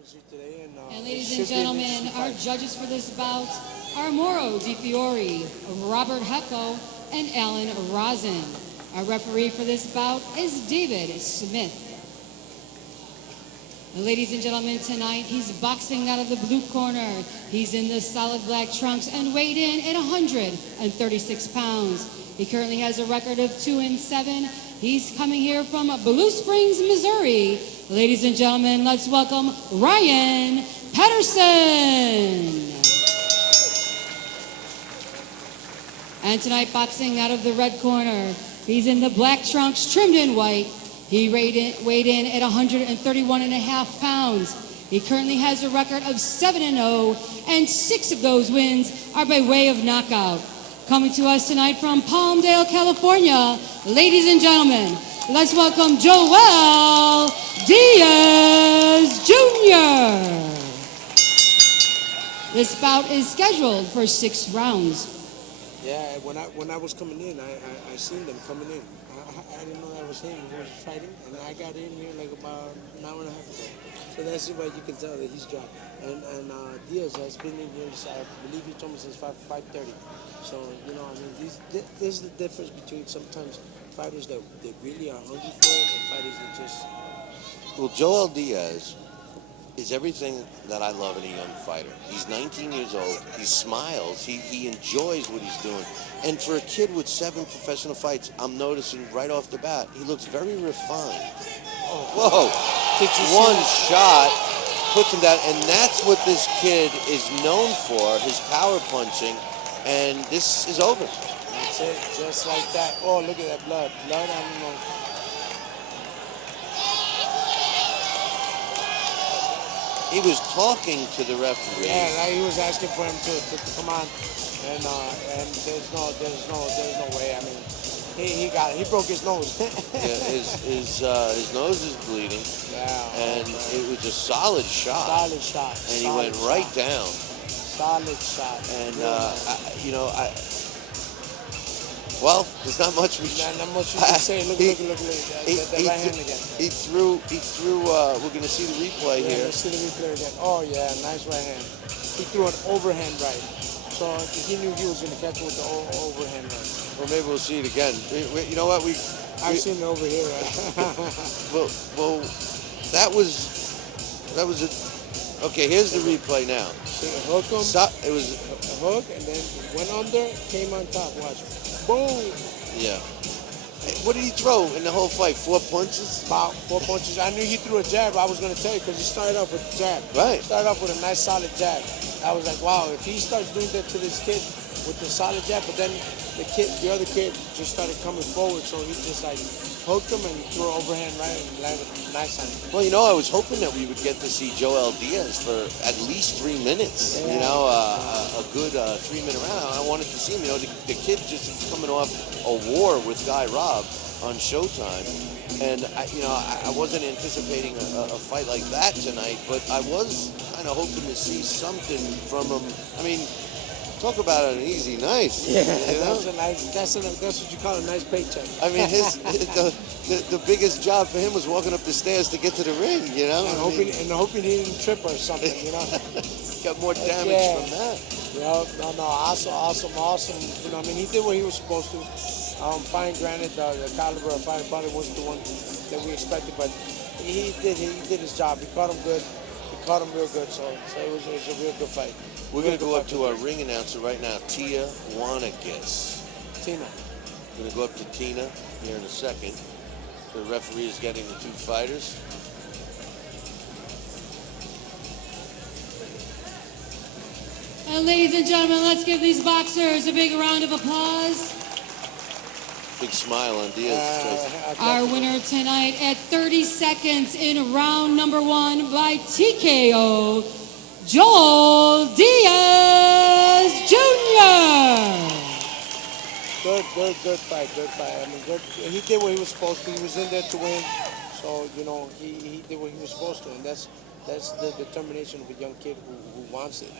today, And ladies and gentlemen, our judges for this bout are Mauro Di Fiore, Robert Hecko, and Alan Rosen. Our referee for this bout is David Smith. And ladies and gentlemen, tonight he's boxing out of the blue corner. He's in the solid black trunks and weighed in at 136 pounds. He currently has a record of 2-7. He's coming here from Blue Springs, Missouri. Ladies and gentlemen, let's welcome Ryan Pederson. And tonight, boxing out of the red corner, he's in the black trunks, trimmed in white. He weighed in at 131.5 pounds. He currently has a record of 7-0, and 6 of those wins are by way of knockout. Coming to us tonight from Palmdale, California, ladies and gentlemen, let's welcome Joel Diaz Jr. This bout is scheduled for 6 rounds. Yeah, when I was coming in, I seen them coming in. I didn't know that was him who was fighting, and I got in here like about an hour and a half ago. So that's why you can tell that he's dropped. And Diaz has been in here, I believe he told me since 5:30. So, you know, I mean, this is the difference between sometimes fighters that they really are hungry for it and fighters that just... Well, Joel Diaz is everything that I love in a young fighter. He's 19 years old. He smiles. He enjoys what he's doing. And for a kid with 7 professional fights, I'm noticing right off the bat, he looks very refined. Whoa. One shot puts him down. And that's what this kid is known for, his power punching. And this is over. That's it, just like that. Oh, look at that blood. Blood, I don't know. He was talking to the referee. Yeah, like he was asking for him to come on, and there's no way. I mean, he broke his nose. Yeah, his nose is bleeding. Yeah, and it was a solid shot. Solid shot. And he went right down. Solid shot. And well, there's not much we not much you can say. Look. That right hand again. He threw. We're going to see the replay here. Let's see the replay again. Oh yeah, nice right hand. He threw an overhand right. So he knew he was going to catch it with the overhand right. Well, maybe we'll see it again. You know what? I've seen it over here. Right? well, that was it. Okay, here's the replay now. See, hook him. It was a hook, and then went under, came on top. Watch. Boom. Yeah. Hey, what did he throw in the whole fight? 4 punches? About 4 punches. I knew he threw a jab. I was going to tell you because he started off with a jab. Right. Started off with a nice solid jab. I was like, wow, if he starts doing that to this kid with the solid jab, but then the other kid just started coming forward, so he just like hooked him and he threw an overhand right and landed nice on him. Well, you know, I was hoping that we would get to see Joel Diaz for at least 3 minutes. Yeah. You know, a good 3-minute round. I wanted to see him. You know, the kid just is coming off a war with Guy Robb on Showtime. And, I wasn't anticipating a fight like that tonight, but I was kind of hoping to see something from him. I mean, talk about an easy night. Yeah, you know? That's what you call a nice paycheck. I mean, the biggest job for him was walking up the stairs to get to the ring, you know? And hoping he didn't trip or something, you know? Got more damage from that. Yeah, no, awesome. You know, I mean, he did what he was supposed to. Fine, granted, the caliber of fight probably wasn't the one that we expected, but he did his job. He caught him good. He caught him real good, so it was a real good fight. We're going to go up to our ring announcer right now, Tia Wanakis. Tina. We're going to go up to Tina here in a second. The referee is getting the 2 fighters. And ladies and gentlemen, let's give these boxers a big round of applause. Big smile on Diaz's face. Our winner tonight at 30 seconds in round number 1 by TKO, Joel Diaz Jr. Good fight. I mean, he did what he was supposed to. He was in there to win, so you know he did what he was supposed to, and that's the determination of a young kid who wants it.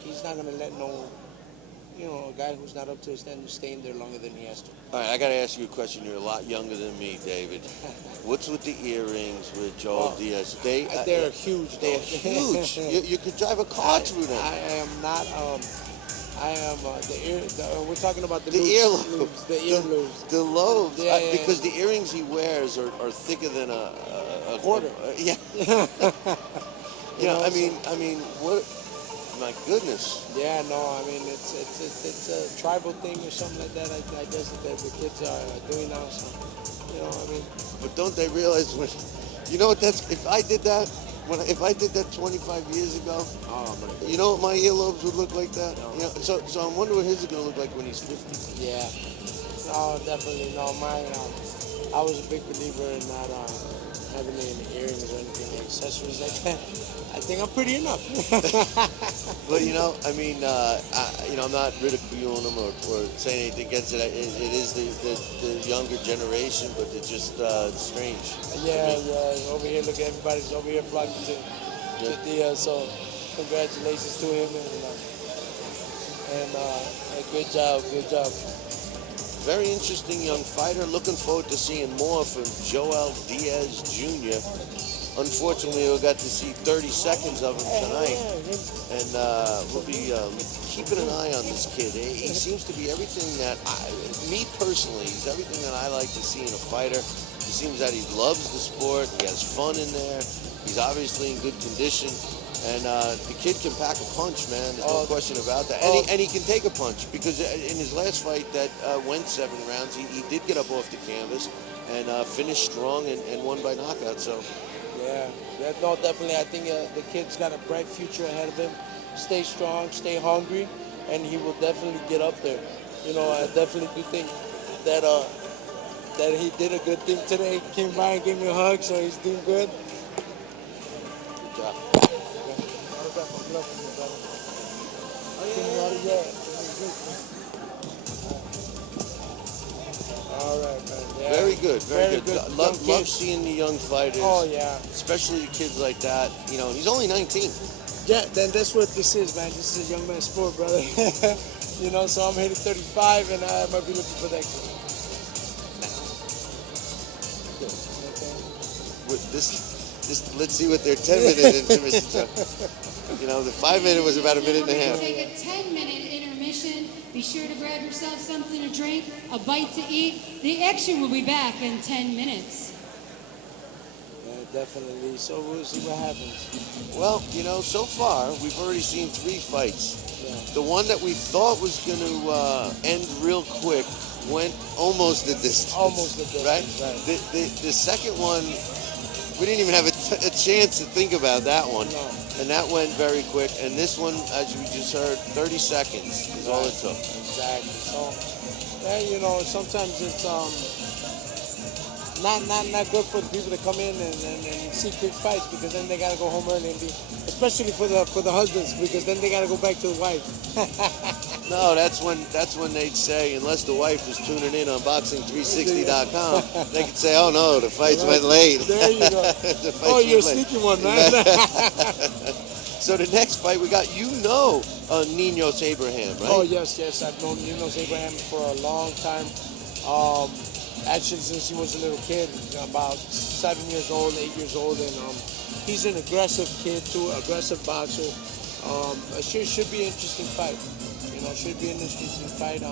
He's not gonna let a guy who's not up to his standard staying there longer than he has to. All right, I got to ask you a question. You're a lot younger than me, David. What's with the earrings with Joel Diaz? They're huge. They're huge. You could drive a car through them. I am not. I am we're talking about the earlobes. The earlobes. The lobes. Yeah, because the earrings he wears are thicker than a quarter. Yeah. I mean, what? My goodness. Yeah, no, I mean it's a tribal thing or something like that. I guess that the kids are doing now. So, I mean. But don't they realize when? You know what? If I did that. If I did that 25 years ago, you know what my earlobes would look like that? No. So I wonder what his is going to look like when he's 50. Yeah. No, definitely. No, I was a big believer in not having any earrings or anything, accessories like that. I think I'm pretty enough. But I'm not ridiculing them or saying anything against it. It is the younger generation, but it's just strange. Yeah. Over here, look, everybody's over here flocking to Diaz. So congratulations to him and good job. Very interesting young fighter. Looking forward to seeing more from Joel Diaz Jr. Unfortunately, we got to see 30 seconds of him tonight, and we'll be keeping an eye on this kid. He seems to be everything that me personally, he's everything that I like to see in a fighter. He seems that he loves the sport. He has fun in there. He's obviously in good condition. And the kid can pack a punch, man. There's no question about that. And he can take a punch because in his last fight that went 7 rounds, he did get up off the canvas and finished strong and won by knockout. So. Yeah, no, definitely. I think the kid's got a bright future ahead of him. Stay strong, stay hungry, and he will definitely get up there. I definitely do think that that he did a good thing today. Came by and gave me a hug, so he's doing good. Good job. All right, man. Yeah. Very good. Love seeing the young fighters. Oh, yeah. Especially the kids like that. He's only 19. Yeah, then that's what this is, man. This is a young man's sport, brother. So I'm hitting 35, and I might be looking for that kid. Let's see what their 10-minute intermission. The 5-minute was about a minute and a half. Take a 10-minute intermission. Be sure to grab yourself something to drink, a bite to eat. The action will be back in 10 minutes. Yeah, definitely. So we'll see what happens. Well, so far we've already seen 3 fights. Yeah. The one that we thought was going to end real quick went almost the distance. Almost the distance, right. The second one, we didn't even have a chance to think about that one. No. And that went very quick. And this one, as we just heard, 30 seconds is all it took. Exactly. So, sometimes it's not good for the people to come in and see quick fights, because then they gotta go home early and especially for the husbands, because then they gotta go back to the wife. No, that's when they'd say, unless the wife was tuning in on boxing360.com, they could say, oh no, the fights went late. There you go. Oh, you're a sneaky one, man. So the next fight we got, Ninos Abraham, right? Oh, yes. I've known Ninos Abraham for a long time. Actually, since he was a little kid, about 7 years old, 8 years old, and he's an aggressive kid too, aggressive boxer. It should be an interesting fight. Should be an interesting fight.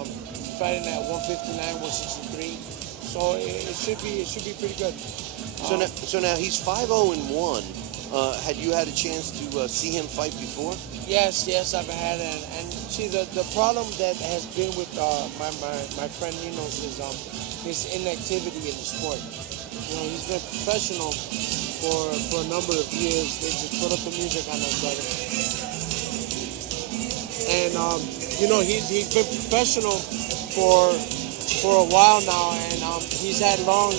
Fighting at 159, 163, so it should be pretty good. So now he's 5-0-1. Had you had a chance to see him fight before? Yes, I've had it. And see, the problem that has been with my friend Ninos is his inactivity in the sport. He's been professional for a number of years. They just put up the music on us, brother. And he's been professional for a while now, and he's had long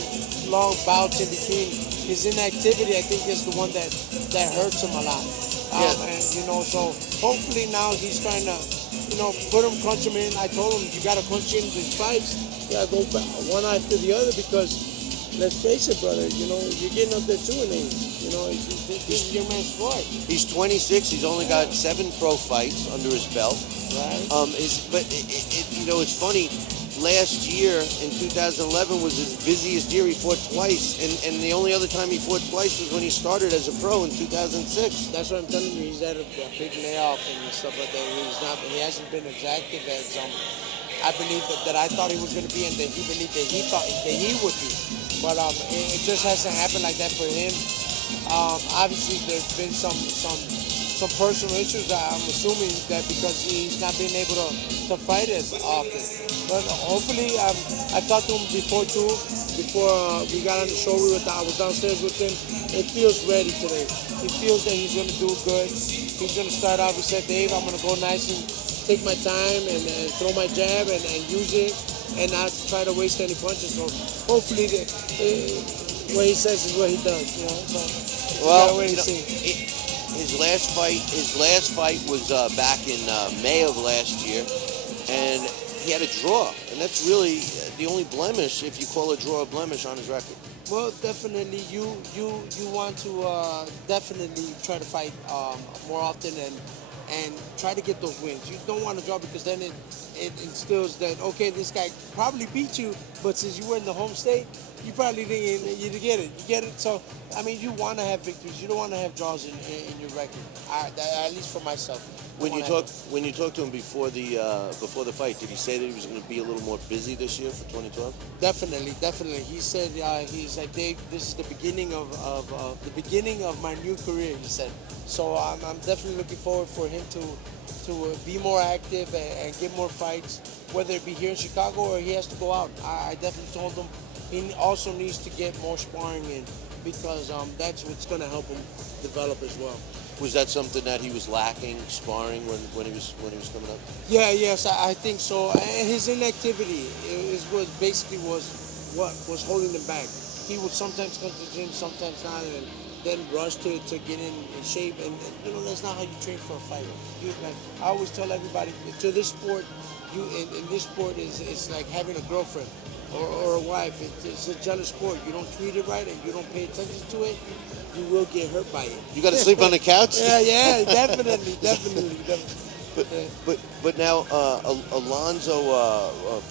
bouts in between. His inactivity, I think, is the one that hurts him a lot. And so hopefully now he's trying to, punch him in. I told him, you got to punch in these fights. You got to go back one after the other, because let's face it, brother. You know, you're getting up there too in age. You know, this is your man's sport, He's 26. He's only got 7 pro fights under his belt. right? You know, it's funny. Last year in 2011 was his busiest year. He fought twice, and the only other time he fought twice was when he started as a pro in 2006. That's what I'm telling you. He's had a big layoff and stuff like that. He hasn't been as active as I believe that I thought he was going to be, and that he believed that he thought that he would be. But it just hasn't happened like that for him. Obviously, there's been some personal issues. I'm assuming that because he's not been able to fight as often. But hopefully, I talked to him before too. Before we got on the show, I was downstairs with him. It feels ready today. He feels that he's going to do good. He's going to start off. He said, Dave, I'm going to go nice and take my time and throw my jab and use it and not try to waste any punches. So hopefully, what he says is what he does. You know. So Well, wait you and know, see. his last fight was back in May of last year, and he had a draw, and that's really the only blemish, if you call a draw a blemish, on his record. Well, definitely, you want to definitely try to fight more often and try to get those wins. You don't want to draw because then it instills that, okay, this guy probably beat you, but since you were in the home state, you probably didn't you get it. You get it. So I mean, you want to have victories. You don't want to have draws in your record. At least for myself. When you talked to him before the fight, did he say that he was going to be a little more busy this year for 2012? Definitely. He said he's like, Dave, this is the beginning of my new career. He said. So I'm definitely looking forward for him to be more active and get more fights, whether it be here in Chicago or he has to go out. I definitely told him he also needs to get more sparring in because that's what's going to help him develop as well. Was that something that he was lacking, sparring, when he was coming up? Yes, I think so. And his inactivity is what basically was what was holding him back. He would sometimes come to the gym, sometimes not, and then rush to get in shape. And you know, that's not how you train for a fighter. I always tell everybody, to this sport, in this sport it's like having a girlfriend or a wife. It's a jealous sport. You don't treat it right and you don't pay attention to it, you will get hurt by it. You got to sleep on the couch? Yeah, definitely. But now Alonzo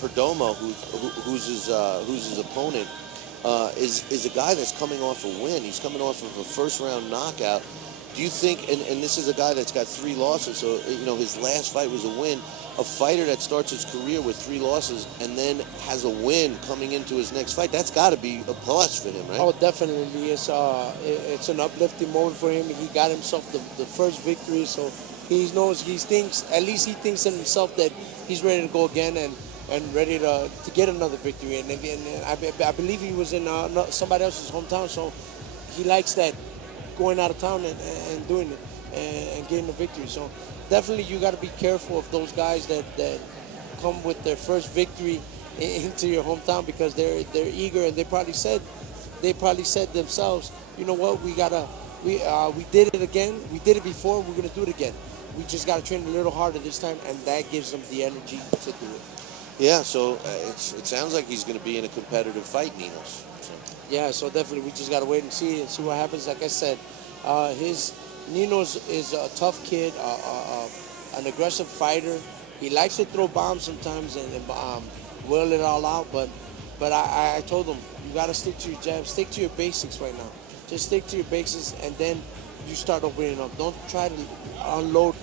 Perdomo, who's his opponent, is a guy that's coming off a win. He's coming off of a first round knockout. Do you think? And this is a guy that's got 3 losses. So you know his last fight was a win. A fighter that starts his career with 3 losses and then has a win coming into his next fight, that's got to be a plus for him, right? Oh, definitely. It's an uplifting moment for him. He got himself the first victory, so he thinks in himself that he's ready to go again and ready to get another victory. And I believe he was in somebody else's hometown, so he likes that, going out of town and doing it and getting the victory. So definitely you got to be careful of those guys that come with their first victory into your hometown because they're eager, and they probably said themselves, you know what, we did it again. We did it before. We're gonna do it again. We just got to train a little harder this time, and that gives them the energy to do it. Yeah. So it sounds like he's going to be in a competitive fight, Ninos. So. Yeah, so definitely we just got to wait and see what happens. Like I said, Ninos is a tough kid, an aggressive fighter. He likes to throw bombs sometimes and will it all out. But I told him, you got to stick to your jab, stick to your basics right now. Just stick to your basics, and then you start opening up. Don't try to unload